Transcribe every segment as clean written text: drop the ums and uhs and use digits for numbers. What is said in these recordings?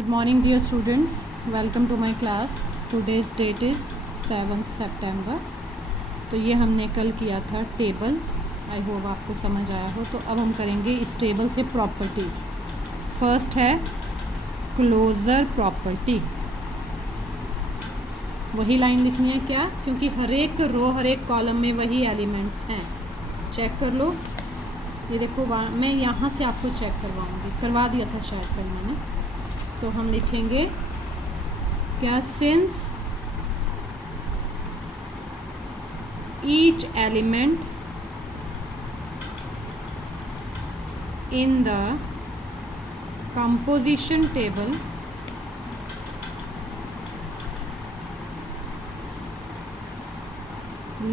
Good morning dear students, welcome to my class. Today's date is 7th September. तो ये हमने कल किया था टेबल. आई होप आपको समझ आया हो. तो अब हम करेंगे इस टेबल से प्रॉपर्टीज़. फर्स्ट है क्लोजर प्रॉपर्टी. वही लाइन लिखनी है क्या, क्योंकि हर एक रो हर एक कॉलम में वही एलिमेंट्स हैं. चेक कर लो. ये देखो मैं यहाँ से आपको चेक करवा दिया था शायद कल मैंने. तो हम लिखेंगे क्या, since each element in the composition table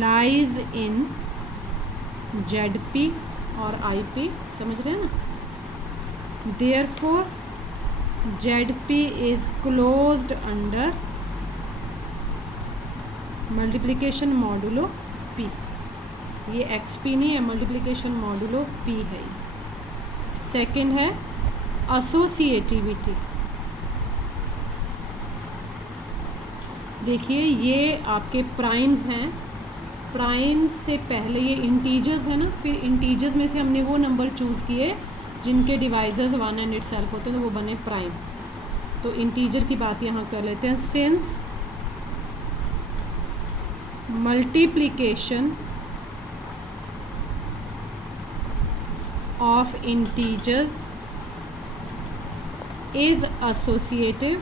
lies in ZP और IP, समझ रहे हैं ना. Therefore ZP is closed under multiplication modulo P. ये XP नहीं है, मल्टीप्लिकेशन मॉडुलो P है. सेकंड है एसोसिएटिविटी. देखिए ये आपके प्राइम्स हैं. प्राइम्स से पहले ये इंटीजर्स है ना, फिर इंटीजर्स में से हमने वो नंबर चूज़ किए जिनके डिवाइजर्स 1 एंड इटसेल्फ होते हैं, तो वो बने प्राइम. तो इंटीजर की बात यहाँ कर लेते हैं. Since multiplication of integers is associative,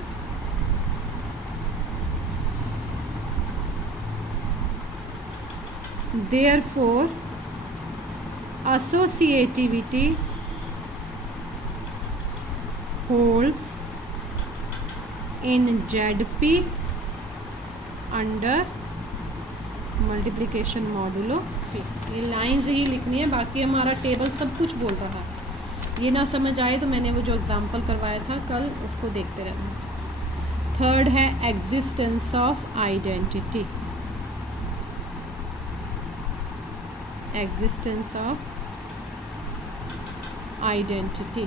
therefore associativity holds in ZP under multiplication modulo P. ये लाइन्स ही लिखनी है, बाकी हमारा टेबल सब कुछ बोल रहा है. ये ना समझ आए तो मैंने वो जो एग्जांपल करवाया था कल उसको देखते रहना. थर्ड है existence of identity. Existence of identity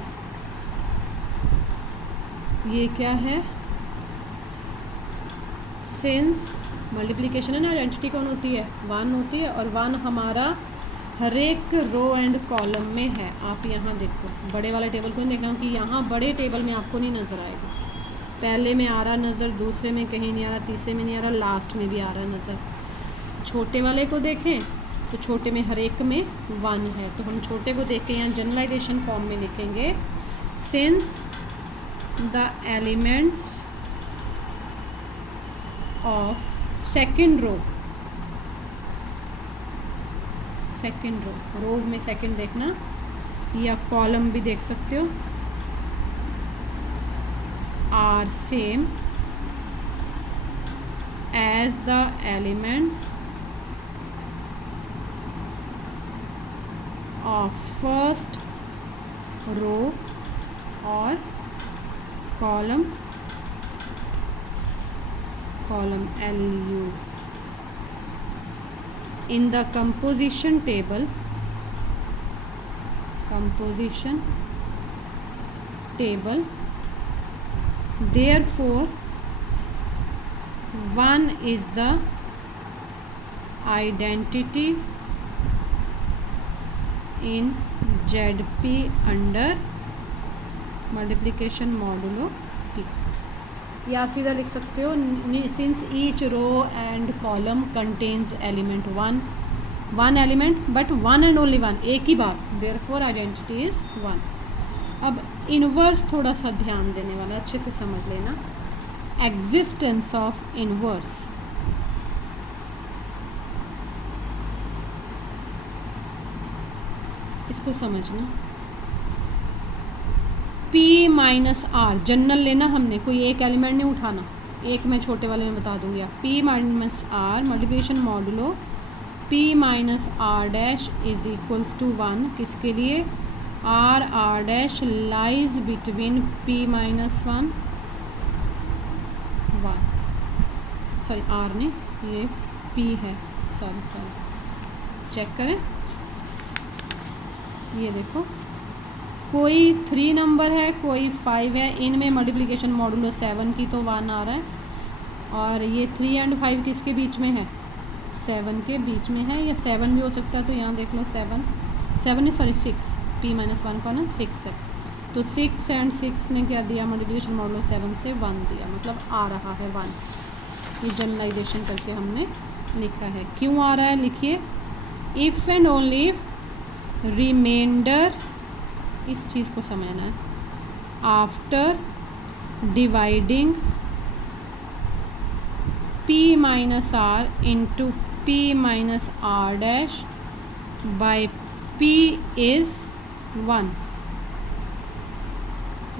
ये क्या है. सिंस मल्टीप्लिकेशन है ना, आइडेंटिटी कौन होती है, 1 होती है, और 1 हमारा हर एक रो एंड कॉलम में है. आप यहाँ देखो, बड़े वाले टेबल को देखना कि यहाँ बड़े टेबल में आपको नहीं नज़र आएगा. पहले में आ रहा नज़र, दूसरे में कहीं नहीं आ रहा, तीसरे में नहीं आ रहा, लास्ट में भी आ रहा नज़र. छोटे वाले को देखें तो छोटे में हर एक में 1 है. तो हम छोटे को देख के यहाँ जनरलाइजेशन फॉर्म में लिखेंगे since the elements of second row में सेकेंड देखना, या कॉलम भी देख सकते हो, are same as the elements of first row और column LU in the composition table. Therefore 1 is the identity in ZP under multiplication modulo P. या आप सीधा लिख सकते हो since each row and column contains element 1 element but 1 and only 1, एक ही बार. Therefore identity is 1. अब इनवर्स थोड़ा सा ध्यान देने वाला, अच्छे से समझ लेना. Existence of inverse. इसको समझना. P माइनस R जनरल लेना हमने, कोई एक एलिमेंट नहीं उठाना. एक मैं छोटे वाले में बता दूंगी आप. P minus R multiplication modulo P minus R dash is equals to 1. किसके लिए, R dash lies between P minus 1, sorry R ने, ये P है, सॉरी चेक करें. ये देखो कोई 3 नंबर है, कोई 5 है, इनमें मल्टीप्लिकेशन मॉडुलो 7 की तो 1 आ रहा है, और ये 3 एंड 5 किसके बीच में है, 7 के बीच में है, या 7 भी हो सकता है। तो यहाँ देख लो 7 है, सॉरी 6, p-1 का ना 6 है, तो 6 एंड 6 ने क्या दिया, मल्टीप्लिकेशन मॉडुलो 7 से 1 दिया, मतलब आ रहा है 1। ये जनरलाइजेशन करके हमने लिखा है। क्यों आ रहा है लिखिए, if and only if remainder, इस चीज़ को समझना है, after dividing p-r into p-r' by p is 1।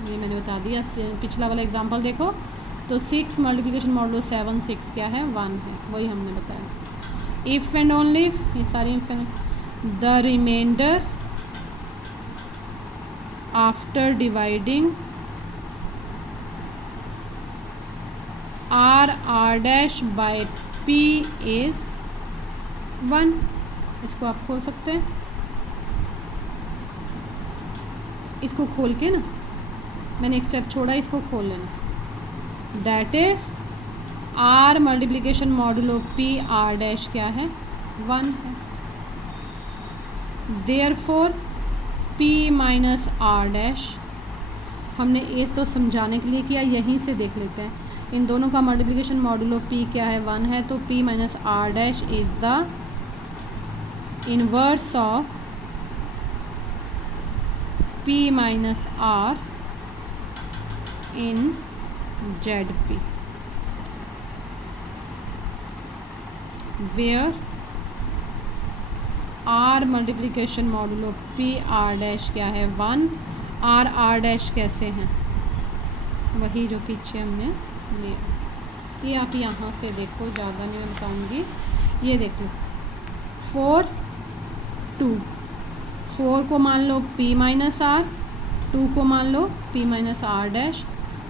ये मैंने बता दिया। पिछला वाला एग्जांपल देखो, तो 6 मल्टीप्लिकेशन मॉडुलो 7, 6 क्या है, 1 है, वही हमने बताया। इफ़ एंड ओनली इफ, ये सारी the remainder after dividing r' by p is 1। इसको आप खोल सकते हैं, इसको खोल के ना, मैंने एक स्टेप छोड़ा, इसको खोल लेना। That is r multiplication modulo p क्या है, 1 है। देयरफॉर p-r', हमने ये तो समझाने के लिए किया, यहीं से देख लेते हैं। इन दोनों का मल्टीप्लिकेशन मॉडुलो p क्या है, 1 है, तो p-r' is the inverse of p-r in ZP, where r multiplication modulo p-r' क्या है, 1, r' कैसे हैं, वही जो पीछे हमने लिया। ये आप यहाँ से देखो, ज़्यादा नहीं मैं बताऊँगी। ये देखो 4, 2, 4 को मान लो p-r, 2 को मान लो p-r',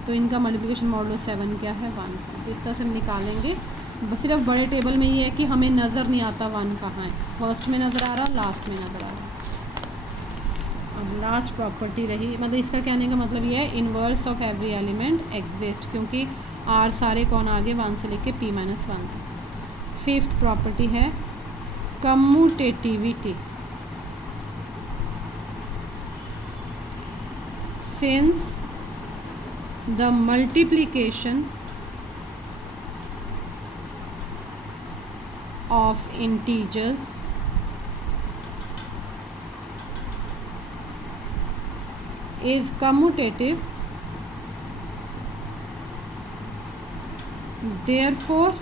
तो इनका मल्टीप्लिकेशन मॉडुलो 7 क्या है, 1। तो इस तरह से हम निकालेंगे। बस सिर्फ बड़े टेबल में ये है कि हमें नज़र नहीं आता 1 कहाँ है, फर्स्ट में नज़र आ रहा, लास्ट में नज़र आ रहा। अब लास्ट प्रॉपर्टी रही, मतलब इसका कहने का मतलब ये है, inverse of every element exist, क्योंकि r सारे कौन आगे 1 से लेके p-1 तक। 5th प्रॉपर्टी है commutativity. Since the multiplication of integers is commutative, therefore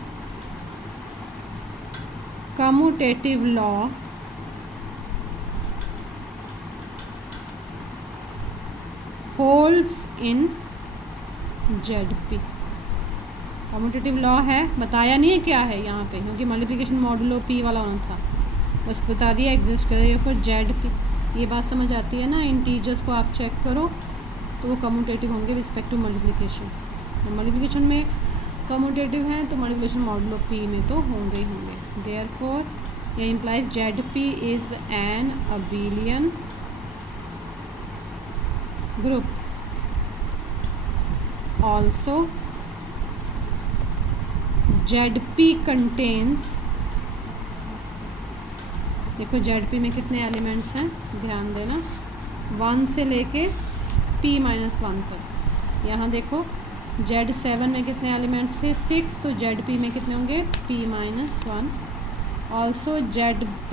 commutative law holds in ZP। Commutative law है, बताया नहीं है क्या है यहाँ पे, क्योंकि मल्टीप्लिकेशन मॉडुलो p वाला होना था, बस बता दिया एग्जिस्ट करे फिर ZP। ये बात समझ आती है ना, इंटीजर्स को आप चेक करो तो वो कम्यूटेटिव होंगे रिस्पेक्ट टू मल्टीप्लिकेशन। तो मल्टीप्लिकेशन में कम्यूटेटिव हैं तो मल्टीप्लिकेशन मॉडुलो p में तो होंगे ही होंगे। देयरफॉर ये implies ZP is an abelian group। Also ZP contains, देखो ZP में कितने एलिमेंट्स हैं, ध्यान देना, 1 से लेके p-1 तक। यहाँ देखो Z7 में कितने एलिमेंट्स थे, 6, तो ZP में कितने होंगे, p-1। Also ZP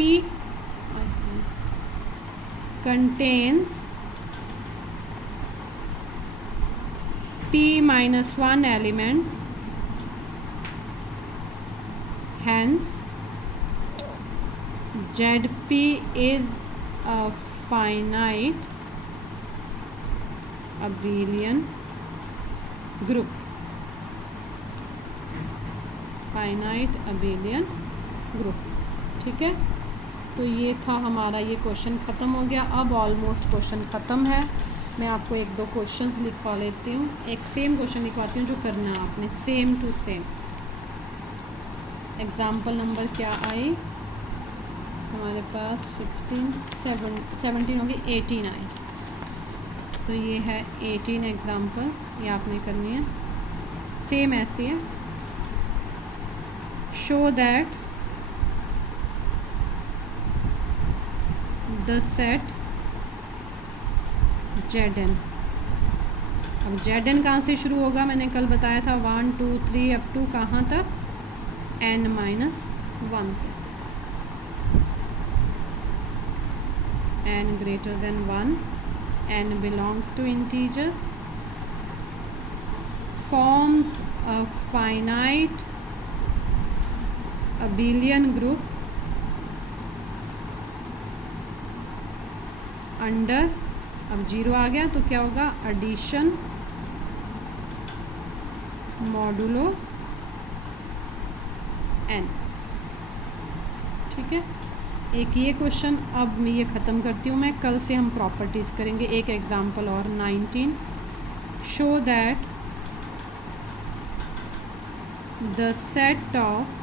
contains p-1 elements, hence ZP is a finite abelian group। Finite abelian group, ठीक है। तो ये था हमारा, ये क्वेश्चन ख़त्म हो गया। अब ऑलमोस्ट क्वेश्चन ख़त्म है, मैं आपको 1-2 क्वेश्चंस लिखवा लेती हूँ, एक सेम क्वेश्चन लिखवाती हूँ जो करना है आपने, same to same. Example number क्या आई हमारे पास, 16, 17 होगी, 18 आई। तो ये है 18 एग्जाम्पल, ये आपने करनी है सेम ऐसे है। Show that the set Zn। अब Zn कहाँ से शुरू होगा, मैंने कल बताया था 1 2 3 अप टू कहाँ तक, n-1 तक, n greater than 1, n belongs to integers, forms a finite abelian group under, अब 0 आ गया तो क्या होगा, एडिशन मॉडुलो n। ठीक है, एक ये क्वेश्चन, अब मैं ये ख़त्म करती हूँ मैं, कल से हम प्रॉपर्टीज़ करेंगे। एक एग्जांपल और 19, show that the set of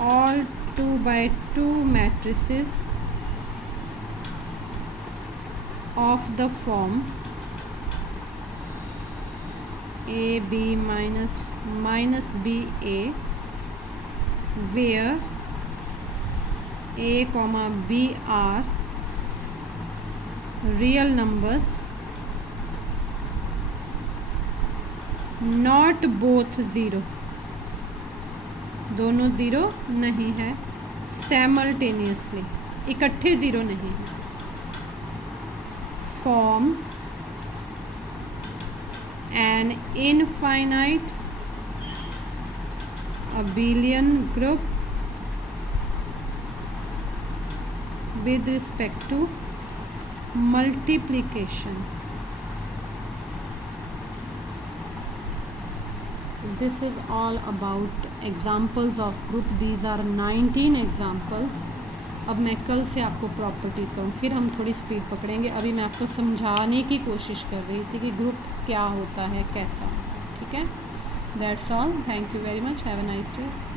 all 2x2 matrices of the form a b minus b a where a comma b are real numbers not both 0, दोनों 0 नहीं है, simultaneously इकट्ठे 0 नहीं है, forms an infinite abelian group with respect to multiplication। This is all about examples of group. These are 19 examples। अब मैं कल से आपको प्रॉपर्टीज़ करूँ, फिर हम थोड़ी स्पीड पकड़ेंगे। अभी मैं आपको समझाने की कोशिश कर रही थी कि ग्रुप क्या होता है, कैसा। ठीक है, that's all, thank you very much, have a nice day.